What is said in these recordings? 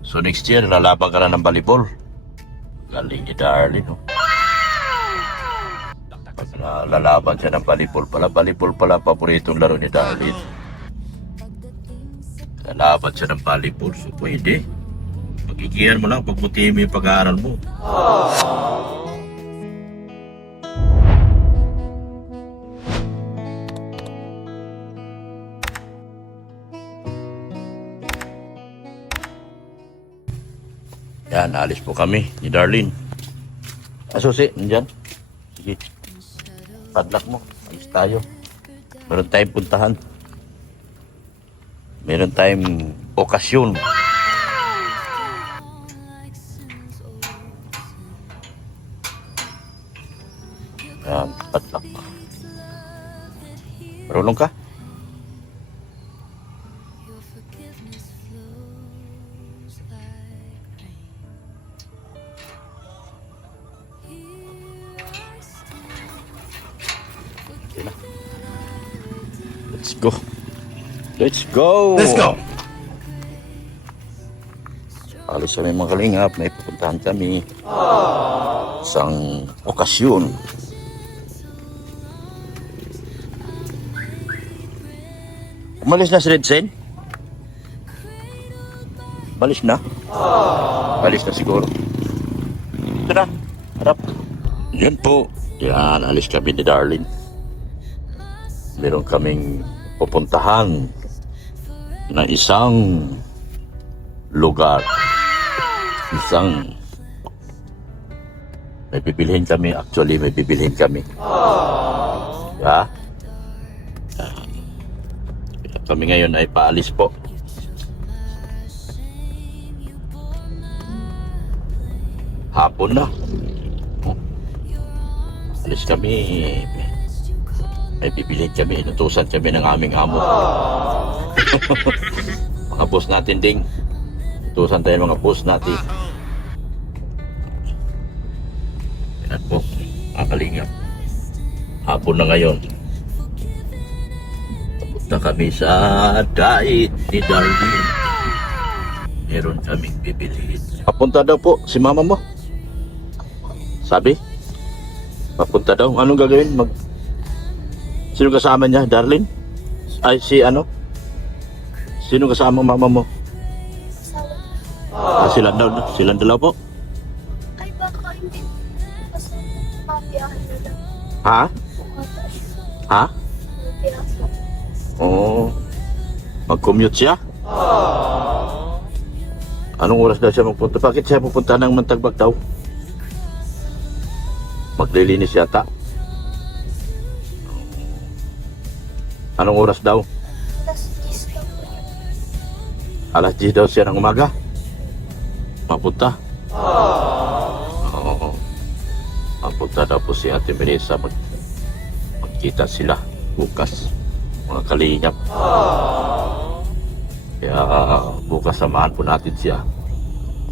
So next year, lalaban ka na ng volleyball. Galing ni Darlene, no? Lalaban siya ng volleyball pala. Volleyball pala paboritong laro ni Darlene. Lalaban siya ng volleyball. So pwede. Magigihan mo lang, pagbutihin mo yung pag-aaral mo. Yan, alis po kami ni Darlene. Susi, nandyan. Sige. Padlock mo. Alis tayo. Meron tayong puntahan. Meron tayong okasyon. Yan, padlock. Marunong ka? Let's go. Let's go. Let's go. Alis kami mga kalingap. May pupuntahan kami. Isang okasyon. Umalis na si Redsen? Umalis na? Umalis na siguro. Ito na. Harap. Yan po. Yan. Alis kami ni Darlene. Meron kaming pupuntahan na isang lugar. May bibilhin kami. Actually, may bibilhin kami. Yeah? Kami ngayon ay paalis po. Hapon na. Alis kami. May bibilhin kami, inutusan kami ng aming amo. Mga boss natin ding. Inutusan tayo mga boss natin. Yan po, kakalingap. Hapon na ngayon. Pupunta kami sa dait ni Darlene. Meron kaming bibilhin. Papunta daw po si mama mo. Sabi? Papunta daw. Anong gagawin? Sino kasama niya? Darlene? Ay, si ano? Sino kasama mama mo? Silang daw. Silang dalaw po? Ay, baka hindi. Kasi mabiyahan nila. Ha? Ha? Mabiyahan. Oo. Mag-commute siya? Anong oras daw siya magpunta? Bakit siya pupunta ng Mantagbag daw? Maglilinis yata. Anong oras daw? Alas 10 lang po yun. Alas 10 daw siya ng umaga. Mapunta. Oo. Mapunta daw po si Ate Melissa. Magkita sila bukas. Mga kalingap. Kaya bukas samahan po natin siya.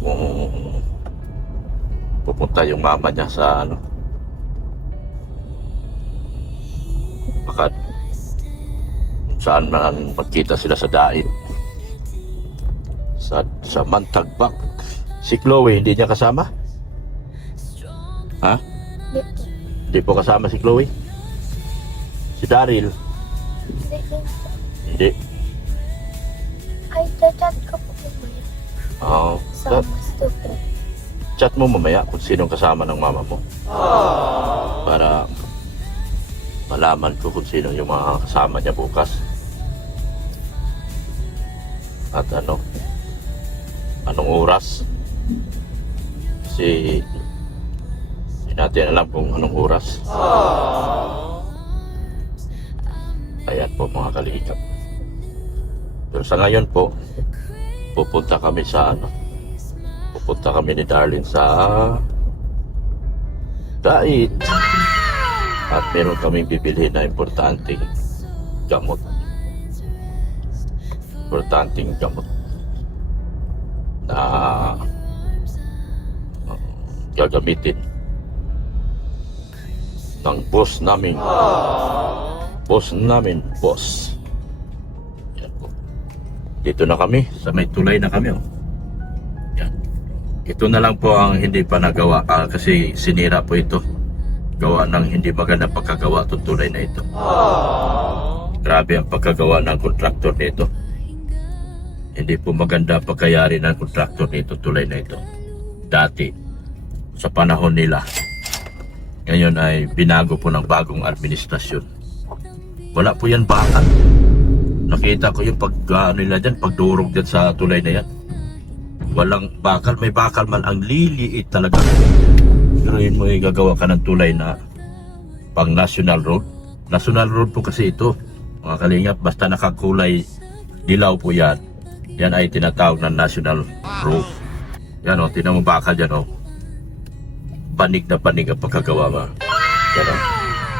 Kung pupunta yung mama niya sa ano. Baka saan man magkita sila sa dait. Sa Mantagbag. Si Chloe, hindi niya kasama? Ha? Hindi po. Hindi po kasama si Chloe? Si Daryl? Hindi po. Hindi. Ay, chat ko po mamaya. Oo. Sa mas tuto. Chat mo mamaya kung sinong kasama ng mama mo. Para malaman ko kung sino yung mga kasama niya bukas. At anong oras. Kasi hindi natin alam kung anong oras. Ayan po mga kalingap. Pero sa ngayon po, pupunta kami ni Darlene sa dait. At meron kaming bibili na importanteng gamot. Na gagamitin ng boss namin. Boss. Yan po. Dito na kami, sa may tulay na kami. Oh. Ito na lang po ang hindi pa nagawa kasi sinira po ito. Gawa ng hindi magandang pagkagawa itong tulay na ito. Grabe ang pagkagawa ng kontraktor nito. Hindi po maganda pagkayari ng kontraktor nito tulay na ito. Dati, sa panahon nila, ngayon ay binago po ng bagong administrasyon. Wala po yan bakal. Nakita ko yung nila dyan, pagdurog dyan sa tulay na yan. Walang bakal, may bakal man, ang liliit talaga. Pero yun mo gagawa ka ng tulay na pang national road. National road po kasi ito, mga kalingap, basta nakakulay dilaw po yan. Yan ay tinatawag na national road. Yan o, tinan mo bakal dyan o. Panig na panig ang pagkagawa mo. Yan o,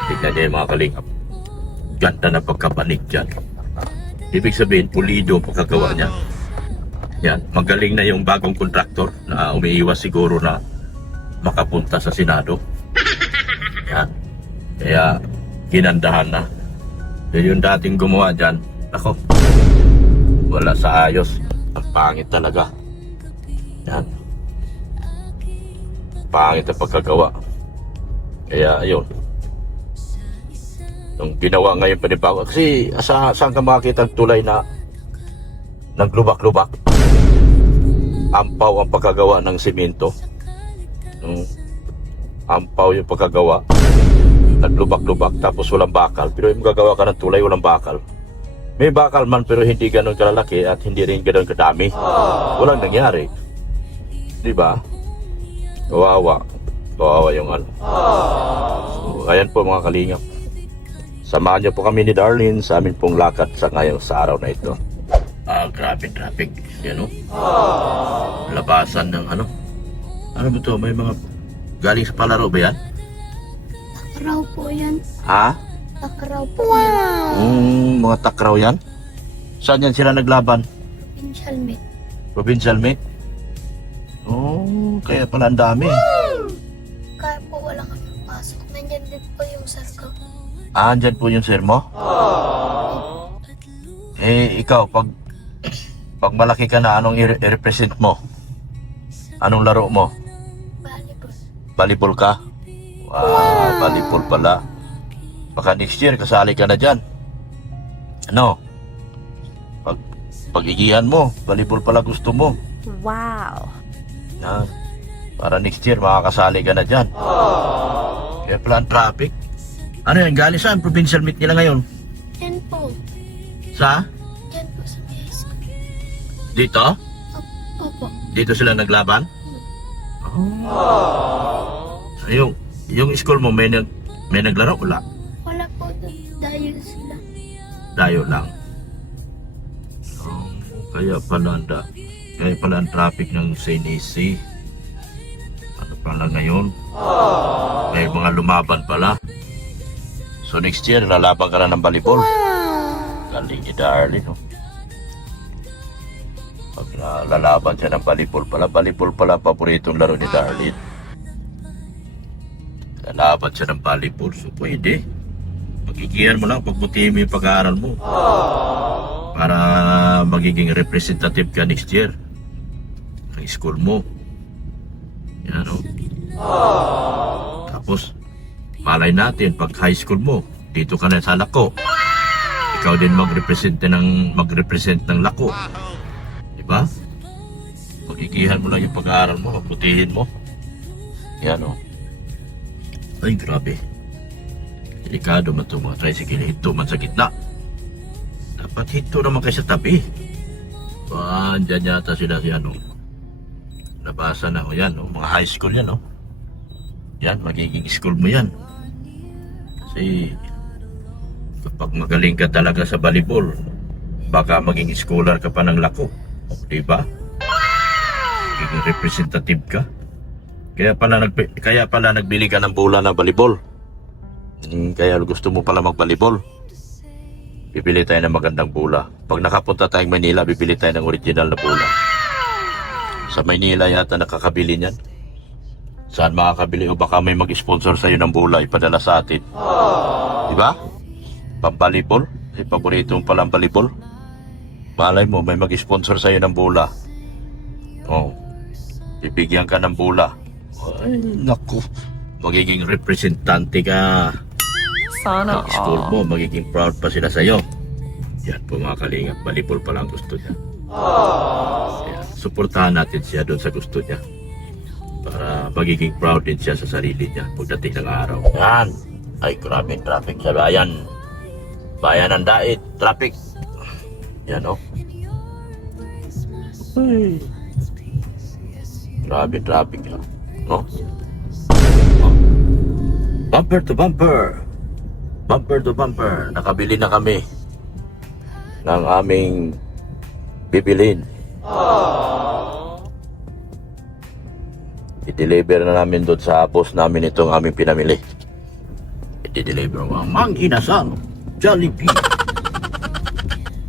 tignan niya yung mga kalingap. Ganda na pagkapanig dyan. Ibig sabihin, pulido ang pagkagawa niya. Yan, magaling na yung bagong kontraktor na umiiwas siguro na makapunta sa Senado. Yan. Kaya, ginandahan na. Yung dating gumawa dyan, ako, wala sa ayos. Ang pangit talaga. Yan. Pangit ang pagkagawa. Kaya, ayun. Nung ginawa ngayon panibago, kasi saan ka makakita ang tulay na naglubak-lubak? Ampaw ang pagkagawa ng simento. Ampaw yung pagkagawa. Naglubak-lubak tapos walang bakal. Pero yung gagawa ka ng tulay walang bakal. May bakal man pero hindi ganun kalalaki at hindi rin ganun kadami. Walang nangyari. Di ba? Kawawa. Kawawa yung ano. So, ayan po mga kalingap. Samahan niyo po kami ni Darlene sa amin pong lakad sa ngayon sa araw na ito. Grabe traffic. Yan o. Labasan ng ano. Ano ba ito? May mga galing sa palaro ba yan? Takraw po yan. Ha? Takraw po yan. Mga takraw yan? Saan yan sila naglaban? Provincial meet. Provincial meet? Kaya pala ang dami. Kaya po wala kami pasok. Nandiyan din po yung sarko. Andyan po yung sir mo? Ikaw, pag malaki ka na, anong i-represent mo? Anong laro mo? Volleyball. Volleyball ka? Wow, volleyball pala. Baka next year, kasali ka na dyan. Ano? Pag-igihan mo, volleyball pala gusto mo. Wow. Para next year, makakasali ka na dyan. Kaya pala ang traffic. Ano yan, galing saan? Provincial meet nila ngayon? Yan po. Sa? Yan po sa high school. Dito? Opo. Dito sila naglaban? Yung school mo, may naglaro? Wala. Wala po doon. Dayo sila. Dayo lang. Kaya pala ang traffic ng St. AC. Ano pala ngayon? May mga lumaban pala. So next year, lalaban ka na ng volleyball. Galing ni Darlene, no? Pag lalaban siya ng volleyball pala paboritong laro ni Darlene. Lalaban siya ng volleyball, so pwede. Magigihan mo lang, pagbutihin mo yung pag-aaral mo. Para magiging representative ka next year ng school mo. Yan, no? Tapos, malay natin, pag high school mo, dito ka na sa Lako. Ikaw din magrepresent ng Lako. Diba? Magigihan mo lang yung pag-aaral mo, magbutihin mo. Yan o. Ay, grabe. Delikado man itong mga tricycle. Hito man sa gitna. Dapat hito naman kayo sa tabi. Dyan yata sila si ano. Nabasa na ko yan, no? Mga high school yan, no? Yan, magiging school mo yan. Kasi kapag magaling ka talaga sa volleyball, baka maging scholar ka pa ng Lako. Diba? Magiging representative ka. Kaya pala nagbili ka ng bola ng volleyball. Kaya gusto mo pala mag-volleyball. Bibili tayo ng magandang bola. Pag nakapunta tayong Manila, bibili tayo ng original na bola. Sa Manila yata nakakabili niyan. Saan makakabili o baka may mag-sponsor sa'yo ng bola ipadala sa atin. Diba? Pang-volleyball. Paborito mo palang volleyball. Malay mo may mag-sponsor sa'yo ng bola. Bibigyan ka ng bola. Ay, naku. Magiging representante ka. Sana Ang school mo, magiging proud pa sila sa'yo. Yan po mga kalingap, volleyball pa lang gusto niya. Kaya, suportahan natin siya doon sa gusto niya. Para magiging proud din siya sa sarili niya pagdating ng araw. Yan. Ay, grabe traffic sa bayan. Bayan ng Dait, traffic. Yan o. Ay. Grabe traffic yan. No? Bumper to bumper. Bumper to bumper. Nakabili na kami ng aming bibilin. I-deliver na namin doon sa boss namin itong aming pinamili. I-deliver mo ang Mang Inasal Jollibee.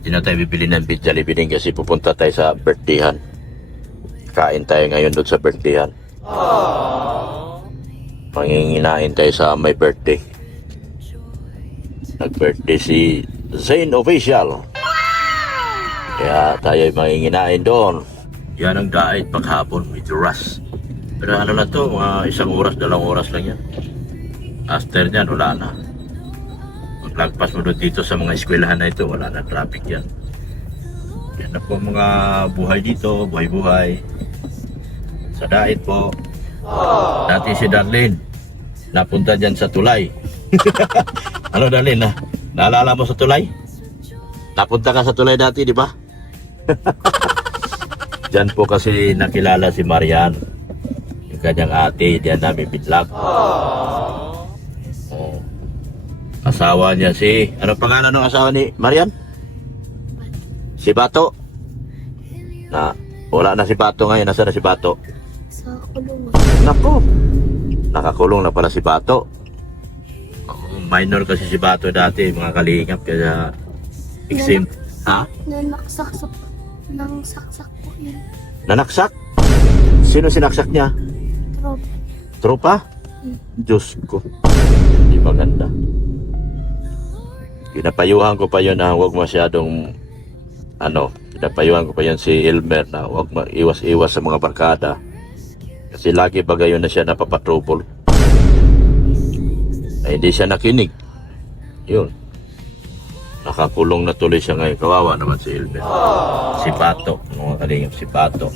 Hindi na tayo bibili ng beef Jollibee din kasi pupunta tayo sa birthdayhan. Kain tayo ngayon doon sa birthdayhan. Manginginain tayo sa may birthday. Nag-birthday si Zayn Official. Kaya tayo ay manginginain doon. Yan ang Dait paghapon, medyo rush. Pero ano na to, mga 1 oras, 2 oras lang yan. After nyan, wala na. Maglagpas mo doon dito sa mga eskwelahan na ito, wala na traffic yan. Yan na po mga buhay dito, buhay-buhay. Sa Dait po. Dati si Darlene, napunta dyan sa tulay. Ano Darlene, naalala mo sa tulay? Napunta ka sa tulay dati, di ba? Diyan po kasi nakilala si Marian, yung kanyang ate, diyan namin binlog. Oh. Asawa niya si, ano pangalan ng asawa ni Marian? Si Bato. Wala na si Bato ngayon, nasa na si Bato? Sa kulungan. Nako, nakakulong na pala si Bato. Minor kasi si Bato dati, mga kalingap, kaya exempt. Ha? Nanaksak nang saksak po yun. Nanaksak? Sino sinaksak niya? Tropa. Tropa? Diyos ko. Hindi maganda. Pinapayuhan ko pa yun na huwag masyadong pinapayuhan ko pa yun si Elmer na huwag iwas-iwas sa mga barkada. Kasi lagi ba gayon na siya napapatrobol. Ay hindi siya nakinig. Yun. Nakakulong na tuloy siya ngayon. Kawawa naman si Elmer. Si Bato. Mga kalingap, si Bato.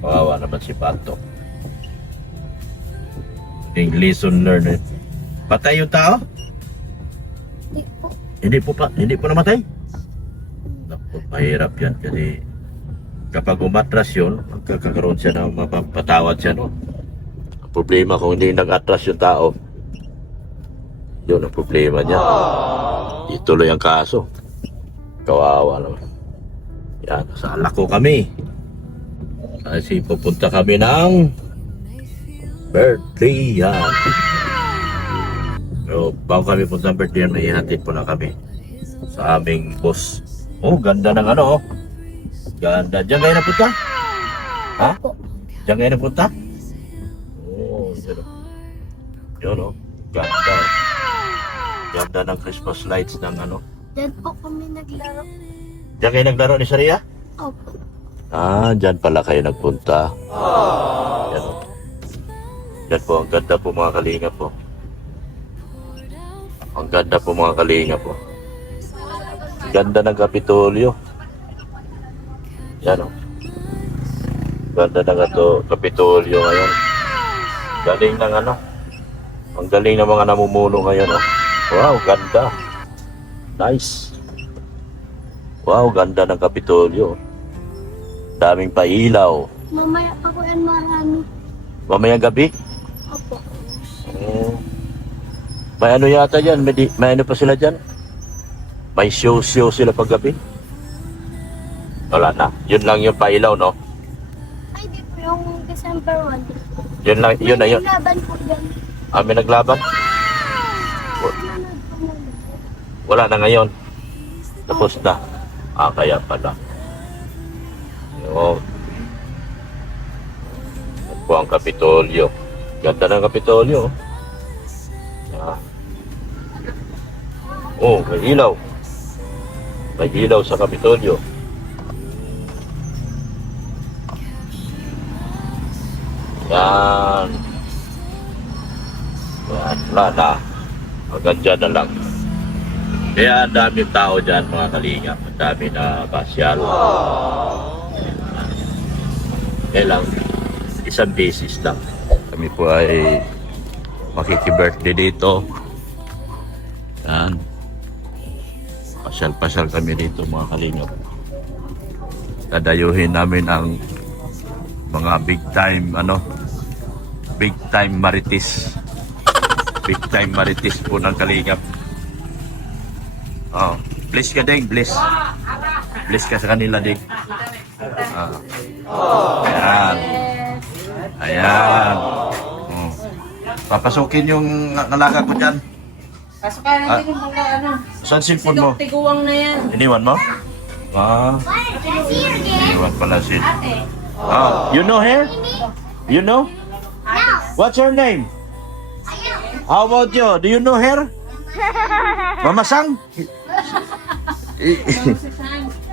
Kawawa naman si Bato. Yung lesson learned. Patay yung tao? Hindi po. Hindi po namatay? Naku, mahirap yan kasi kapag umatras yun, magkakaroon siya ng mapapatawad siya, no? Ang problema kung hindi nag-atras yung tao, yun ang problema niya. Ituloy ang kaso. Kawawa naman. Yan, sa Alako kami. Kasi pupunta kami ng birthday yan. Pero bago kami punta ng birthday yan, may ihatid po na kami sa aming boss. Oh, ganda ng ano, oh. Ganda. Diyan kayo napunta? Ha? Opo. Diyan kayo napunta? Oh, yun, oh. Yun, oh. Ganda. Ganda ng Christmas lights ng ano. Diyan po kami naglaro. Diyan kayo naglaro ni Sharia? Opo. Diyan pala kayo nagpunta. Yan, oh. Yan po, ang ganda po mga kalingap po. Ang ganda po mga kalingap po. Ang ganda ng Kapitolyo. Yan, oh. Ganda ng Kapitolyo ngayon. Galing ng ano. Ang galing ng mga namumuno ngayon, oh. Wow, ganda. Nice. Wow, ganda ng Kapitolyo. Daming pailaw. Mamaya pa po yan marami. Mamayang gabi? Opo. May ano yata dyan? May ano pa sila dyan? May show sila pag gabi? Wala na. Yun lang yung pailaw, no? Ay, di po yung December 1. Yun lang, yun na yun. May laban po dyan. May naglaban? Nanood po na. Wala na ngayon. Tapos na. Kaya pala. Yun. Yan po ang Kapitolyo. Ganda ng Kapitolyo. Oh, may ilaw. May ilaw sa Kapitolyo. Yan. Yan, wala na. Hanggang dyan na lang. Kaya ang daming tao dyan, mga kalingap. Ang dami na pasyal. Kaya lang, isang beses lang. Kami po ay makiki-birthday dito. Yan. Pasyal-pasyal kami dito, mga kalingap. Dadayuhin namin ang mga big time marites. Big time marites po ng kalingap. Oh, bless ka ding, bless. Bless ka sa kanila ding. Ayan. Ayan. Oh. Papasukin yung nalaga ko dyan. Pasok ka natin yung mga ano. Saan cellphone mo? Tiguang na yan. Iniwan mo? Iniwan pala sin. You know her? You know? What's her name? How about you? Do you know her? Mama Sang?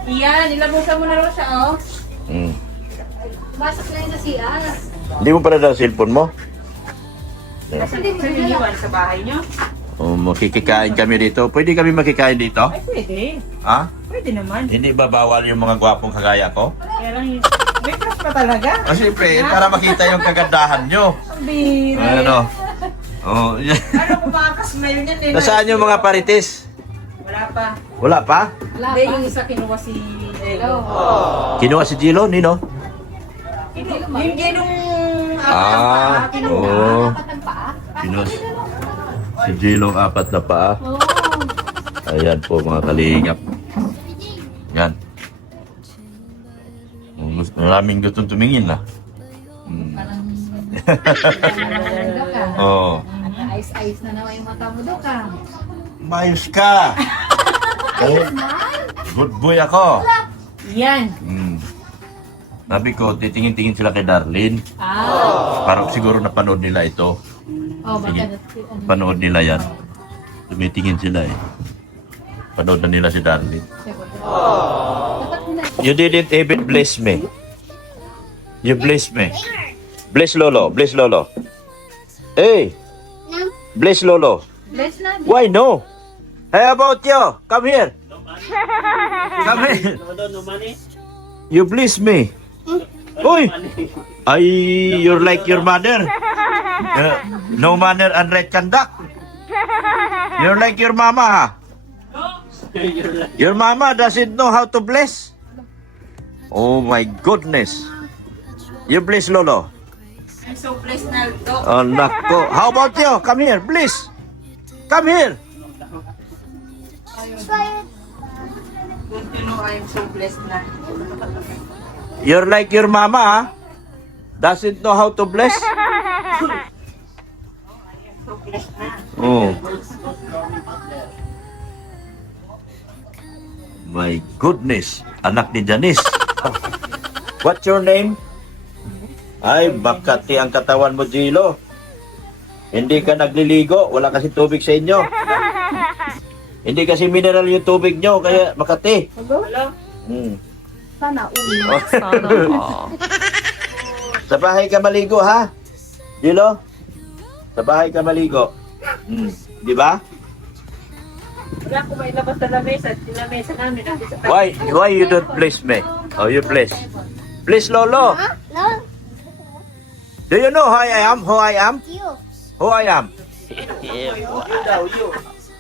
Iyan, nilabusan mo na rin siya, oh. Pasok na yun sa CR. Hindi mo pala dala cellphone mo? Kasi iniwan sa bahay niyo? Makikikain kami dito. Pwede kami makikain dito? Ay, pwede. Ha? Pwede naman. Hindi ba bawal yung mga gwapong kagaya ko? Kaya lang yun. May crush pa talaga. Siyempre, para makita yung kagandahan nyo. Ang bira. Ano? Oh, yeah. Ano kung makakasmile niyan eh. Nasaan yung mga parites? Wala pa. Wala pa? Hindi, yung isa kinuha si Hello. Kinuha si Gilo, Nino? Yung ginong Oo. Kinuha si Gilo ang apat na paa. Ayan po mga kalingap. Yan. Maraming gustong tumingin na. Oo. Ice-ice na naman yung mata mo, Doka. Mayos ka! Good boy ako. Yan. Sabi ko, titingin-tingin sila kay Darlene. Parang siguro napanood nila ito. Oh, Sige. Panood nila yan. Tumitingin sila eh. Panood na nila si Darlene. You didn't even bless me. You bless me. Bless Lolo. Bless Lolo. Hey! Bless Lolo. Bless na. Why no? How about you? Come here. Come here. You bless me. Uy! Ay, you're like your mother. No manner and right conduct. You're like your mama, ha? Your mama doesn't know how to bless. Oh my goodness. You bless Lolo. I'm so blessed na, Dok. Oh, nako. How about you? Come here, please. Come here. Continue, I'm so blessed na. You're like your mama, ha? Doesn't know how to bless. So blessed na. Oh. My goodness. Anak ni Janice. What's your name? Ay, bakati ang katawan mo, Gilo. Hindi ka nagliligo. Wala kasi tubig sa inyo. Hindi kasi mineral yung tubig nyo, kaya makati. Hello? Sana uwi. Sa bahay ka maligo, ha? Gilo? Sa bahay ka maligo. Di ba? Wala ko may labas sa lamesa. Lamesa namin. Why you don't bless me? Oh, you bless. Bless Lolo. No, Do you know who I am? Who I am? you. Who I am?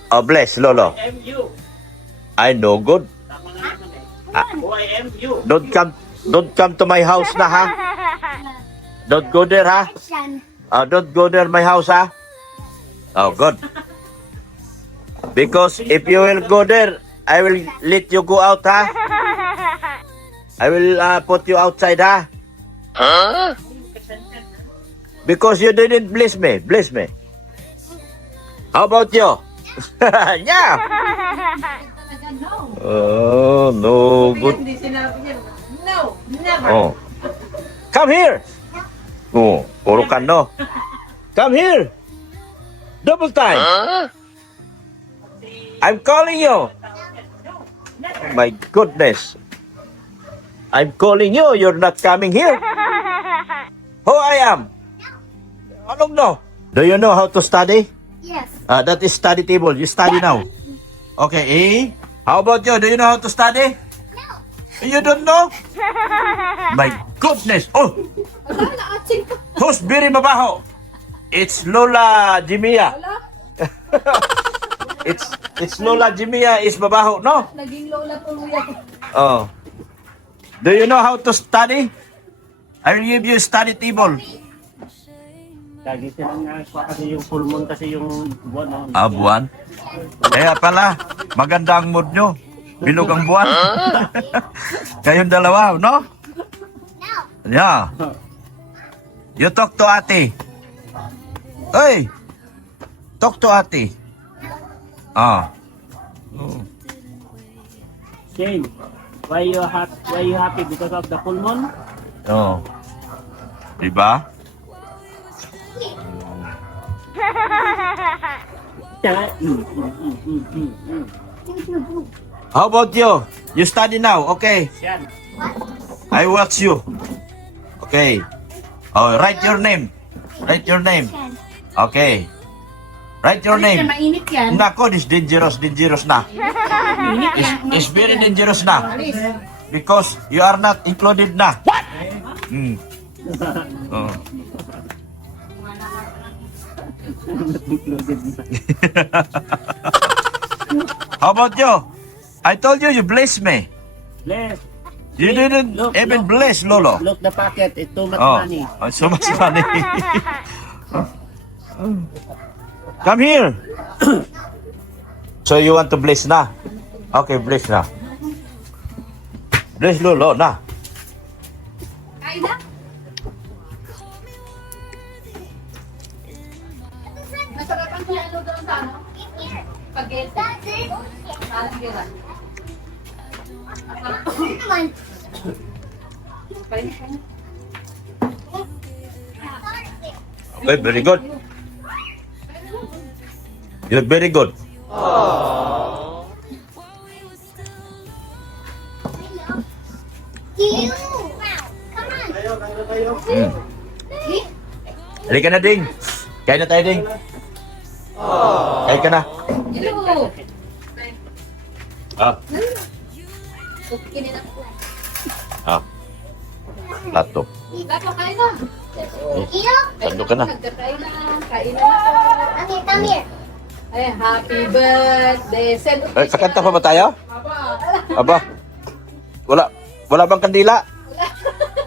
Oh, bless Lolo. I know good. Don't come to my house na, ha? Don't go there, ha? Don't go there my house, ha? Oh, good. Because if you will go there, I will let you go out, ha? I will put you outside, ha? Because you didn't bless me. Bless me. How about you? Yeah. Oh, no good. Hindi sinabi niya. No, never. Oh. Come here. Oh, puro ka no. Come here. Double time. I'm calling you. My goodness. I'm calling you. You're not coming here. Who I am? Anong no? Do you know how to study? Yes. That is study table. You study now. Okay, how about you? Do you know how to study? No. You don't know? My goodness. Oh, Wala, na-atsing pa. who's very mabaho? It's Lola Jimia. Wala. It's Lola Jimia is mabaho, no? Naging lola po yan. Oh. Do you know how to study? I will give you study table. Lagi silang kasi yung full moon kasi yung buwan. Buwan? Kaya pala, maganda ang mood nyo. Bilog ang buwan. Kayong dalawa, no? No. Yeah. You talk to ate. Hey! Talk to ate. Ah. Shane, why you happy because of the full moon? Oh. Diba? How about you? You study now, okay? Yan. I watch you. Okay. Oh, write your name. Write your name. Okay. Write your name. Mainit yan. Nako, this dangerous na. It's very dangerous na. Because you are not included na. What? Oh. How about you? I told you bless me. Bless. You didn't Look, even look. bless Lolo. Look the packet, it's too much Oh, money. so much money. Come here. So you want to bless na? Okay, bless na. Bless Lolo na. Kain na. Masarap ang ano doon sa ano? Spaghetti. Parang gila. Okay, very good. You're very good. You. Come on. Halika na, Ding. Kain na tayo, Ding. Kain ka na. Hello. Ah, Kinin na. plato. Dapo, kain na. You. Tando ka na. Nagkakain na. Kain na na. Come here. Come here. Ay, happy birthday. Kakanta pa ba tayo? Aba. Aba. Wala bang kandila?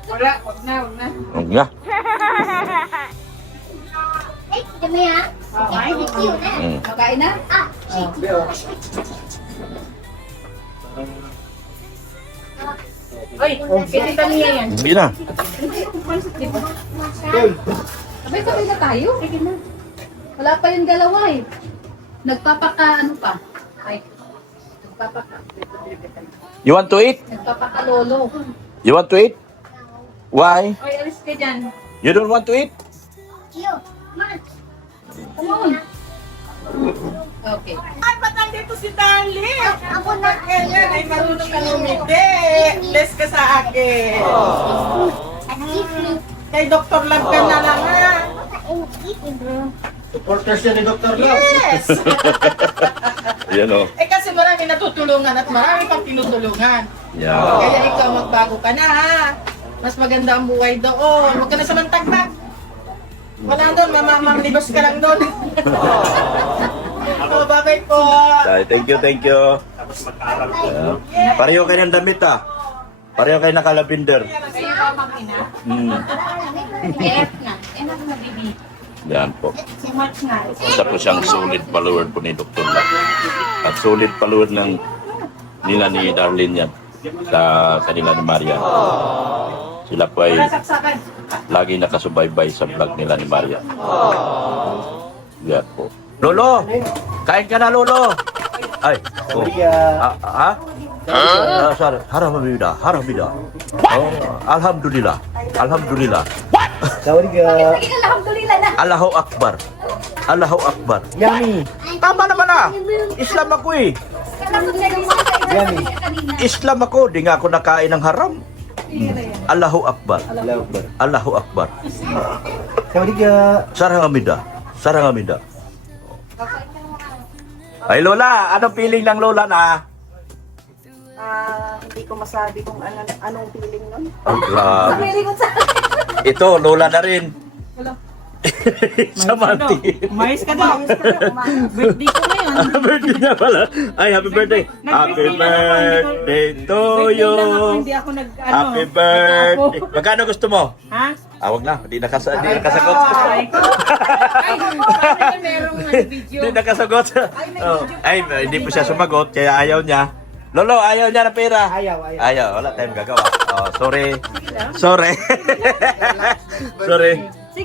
Wala, wag na, wag na. Huwag nga. Hey, dami ha. Okay. It's you na. Makain na? Ah, Uy, pinita niya yan. Hindi na. Sabay-sabay na tayo. Wala pa yung dalawa eh. Nagpapaka, ano pa? Ay, nagpapaka. You want to eat? Nagpapaka lolo. You want to eat? Why? Ay, alis ka dyan. You don't want to eat? you. Come on. Come on. Okay. Ay, ba't nandito si Darling? Ako na. Ganyan, ay marunong ka lumiti. Bless ka sa akin. Give me. Kay Dr. Love ka na lang, ha? Give me. Supporters yan ni Dr. Love. Yes! Yan o. Eh kasi marami natutulungan at marami pang tinutulungan. Yeah. Kaya ikaw magbago ka na, ha? Mas maganda ang buhay doon. Huwag ka na sa mantagtag. Wala doon, mamamlibos ka lang doon. Oh, bye-bye po. Thank you. Pareho kayo ng damit ah. Pareho kayo nakalabinder. Kaya pa makina. Enough na. Enough na, baby. Yan po. Too much na. Isa po siyang solid follower po ni Dr. Love. At solid follower ng nila ni Darlene yan sa kanila ni Maria. Sila po ay Saksakan. lagi nakasubaybay sa vlog nila ni Maria. Yan po. Lolo! Kain ka na, Lolo! Ay, oh. Sorry. Haramida. Oh, Alhamdulillah. Alhamdulillah na. Allahu Akbar. Yummy. Tama naman na. Islam ako eh. Yummy. Islam ako. Di nga ako nakain ng haram. Allahu Akbar. Allahu Akbar. Sarang Amida. Sarang Amida. Ay Lola, anong feeling ng Lola na? Hindi ko masabi kung anong feeling nun. Ang grabe. Pili ko sa Ito, Lola na rin. Wala. Sa Mati. Mais ka daw. Birthday ko ngayon. Birthday niya pala. Ay, happy birthday. Happy birthday to you. Hindi ako Happy birthday. Magkano gusto mo? Ha? Wag na. Hindi nakasagot. Ay, merong video. Hindi nakasagot. Oh. Ay, hindi po siya sumagot. Kaya ayaw niya. Lolo, ayaw niya ng pera. Ayaw. Wala tayong gagawa. Oh, sorry. Sorry.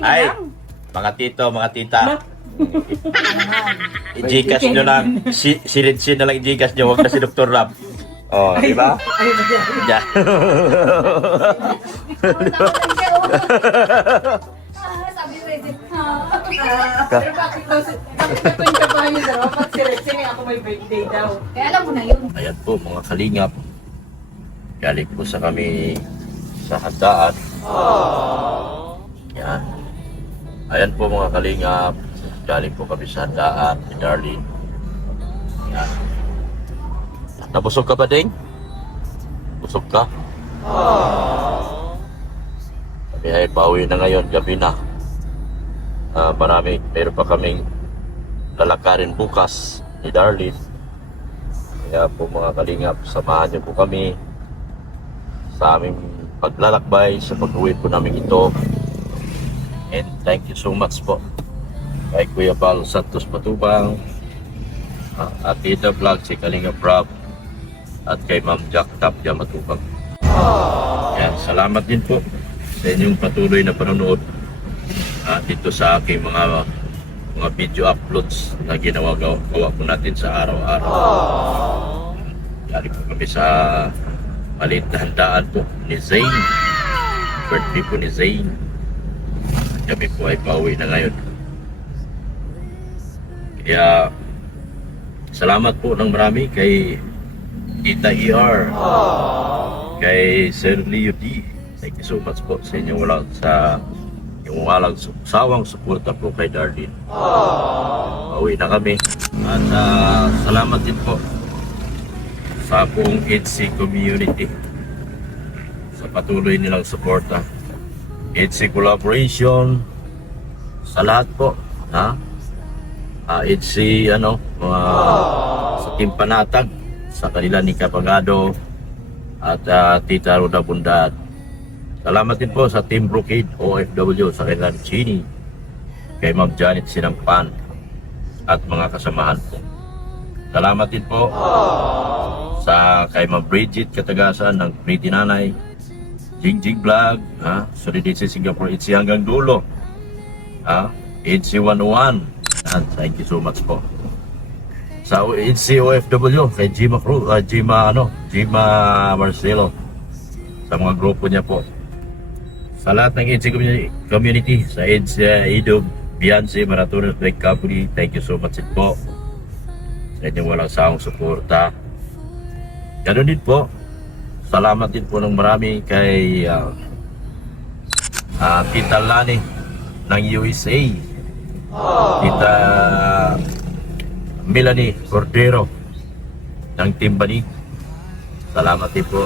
Ay, mga tito, mga tita. I-Gcash nyo lang. Silid-sin na lang i-Gcash nyo. Huwag na si Dr. Lab. Oh, di ba? Yeah. Sabi ko rin. Pero bakit yung kabahan niyo daw? Pag siretsing ako may birthday daw. Kaya alam mo na yun. Ayan po, mga kalingap. Galing po sa kami sa handaan. Yan. Ayan po mga kalingap. Galing po kami sa handaan ni Darlene. Yan. Nabusog ka ba, Ding? Busog ka? Kami ay pauwi na ngayon, gabi na. Meron pa kaming lalakarin bukas ni Darlene. Kaya po mga kalingap, samahan niyo po kami sa aming paglalakbay sa pag-uwi po namin ito. And thank you so much po kay Kuya Bal Santos Matubang, at Tita Vlog si Kalinga Prab, at kay Ma'am Jack Tapia Matubang. Yan, salamat din po sa inyong patuloy na panonood dito sa aking mga video uploads na gawa po natin sa araw-araw. Galing po kami sa maliit na handaan po ni Zane. Birthday po ni Zane. Kami po ay pauwi na ngayon. Kaya salamat po ng marami kay Tita ER, kay Sir Leo D. Thank you so much po sa inyong walang sawang suporta po kay Darlene. Pauwi na kami. At salamat din po sa buong EDC community sa patuloy nilang suporta. EDC collaboration sa lahat po, EDC sa Team Panatag, sa kanila ni Kapagado at Tita Roda Bundad. Salamat din po sa Team Brocade OFW, sa kanila ni Chini, kay Ma'am Janet Sinangpan at mga kasamahan po. Salamat din po sa kay Ma'am Bridget Katagasan ng Pretty Nanay, Jingjing Vlog, Solidity Singapore, EDC hanggang dulo, EDC 101, and thank you so much po. Sa EDC OFW, kay Gima Marcelo, sa mga grupo niya po. Sa lahat ng EDC community, sa EDC Idog, Beyonce, Maratones Break Company, thank you so much po sa inyong walang sawang suporta. Ganoon din po, salamat din po ng marami kay Tita Lani ng USA, Tita Melanie Cordero ng Timbani. Salamat din po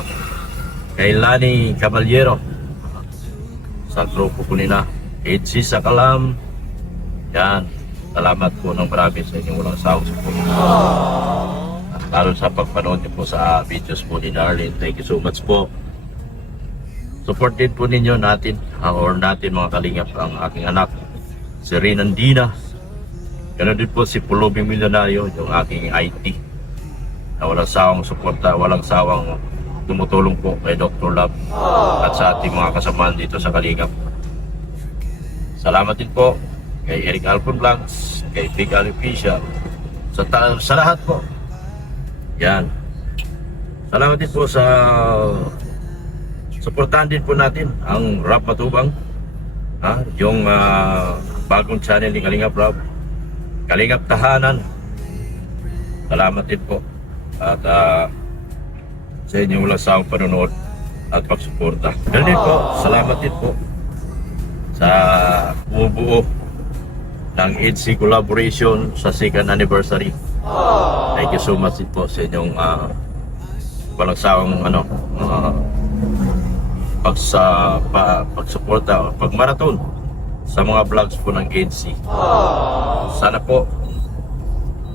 kay Lani Caballero sa grupo ko nila, EDC sa Kalam. Yan, salamat po ng marami sa inyong walang sawang suporta. Lalo sa pagpanood niyo po sa videos po ni Darlene. Thank you so much po. Support din po ninyo natin mga kalingap, ang aking anak si Renandina. Ganoon din po si Pulubing Milyonaryo, yung aking IT, na walang sawang suporta, walang sawang tumutulong po kay Dr. Love at sa ating mga kasamaan dito sa Kalingap. Salamat din po kay Eric Alpon Blancs, kay Big Alicia, sa lahat po. Yan. Salamat din po sa suportahan din po natin ang Rap Matubang, yung bagong channel ni Kalingap Rap, Kalingap Tahanan. Salamat din po at sa inyong walang sawang panonood. at pagsuporta. Ganun din po, salamat din po sa bumubuo ng EDC collaboration sa second anniversary. Thank you so much din po sa inyong walang sawang pagsuporta, pagmarathon sa mga vlogs po ng EDC. Sana po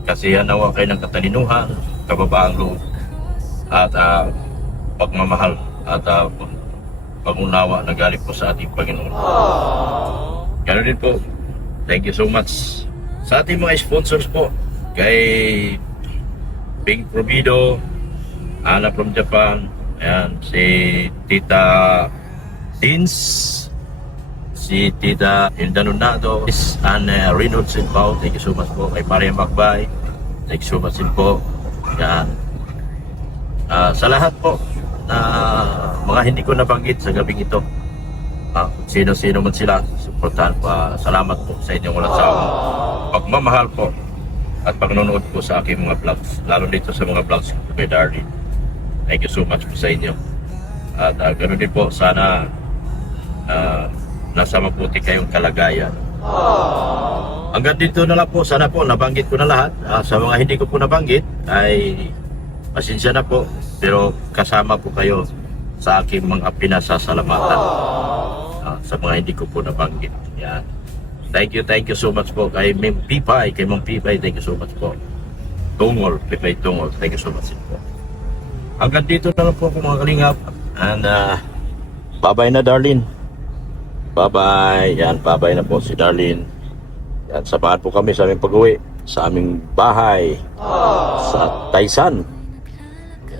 kasihan nawa kayo ng katalinuhan, kababaang loob at pagmamahal at pag-unawa na galing po sa ating Panginoon. Ganoon din po, thank you so much sa ating mga sponsors po, kay Pink Provido, Ana from Japan, ayan, si Tita Dins, si Tita Hilda Nunado, and Reynolds and Pao, thank you so much po. Kay Maria Macbay, thank you so much din po. Yan. Sa lahat po na mga hindi ko nabanggit sa gabing ito, sino-sino man sila, suportahan pa. Salamat po sa inyong walang sawang pagmamahal po at pagnonood po sa aking mga vlogs, lalo dito sa mga vlogs ko kay Darlene. Thank you so much po sa inyo. At ganoon din po, sana nasa mabuti kayong kalagayan. Hanggang dito na lang po, sana po nabanggit ko na lahat. Sa mga hindi ko po nabanggit ay pasensya na po, pero kasama po kayo sa aking mga pinasasalamatan. Sa mga hindi ko po nabanggit. Yan. Thank you so much po kay Ma'am Pipay, thank you so much po. Tungol, Pipay Tungol, thank you so much po. Hanggang dito na lang po ako mga kalingap. And bye-bye na Darlene. Bye-bye. Yan, bye-bye na po si Darlene. Yan, samahan po kami sa aming pag-uwi sa aming bahay sa Taysan.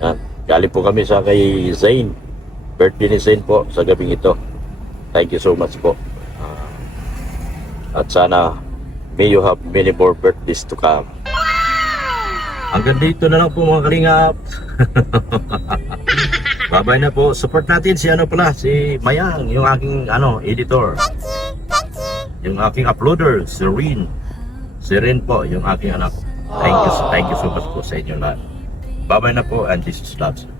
Yan, galing po kami sa kay Zane. Birthday ni Zane po sa gabing ito. Thank you so much po. At sana may you have many more birthdays to come. Hanggang dito na lang po mga kalingap. Bye-bye na po. Support natin si si Mayang, yung aking editor. Yung aking uploader, si Rin. Si Rin po, yung aking anak. Thank you so much po sa inyo lahat. Bye-bye na po, and this is Labs.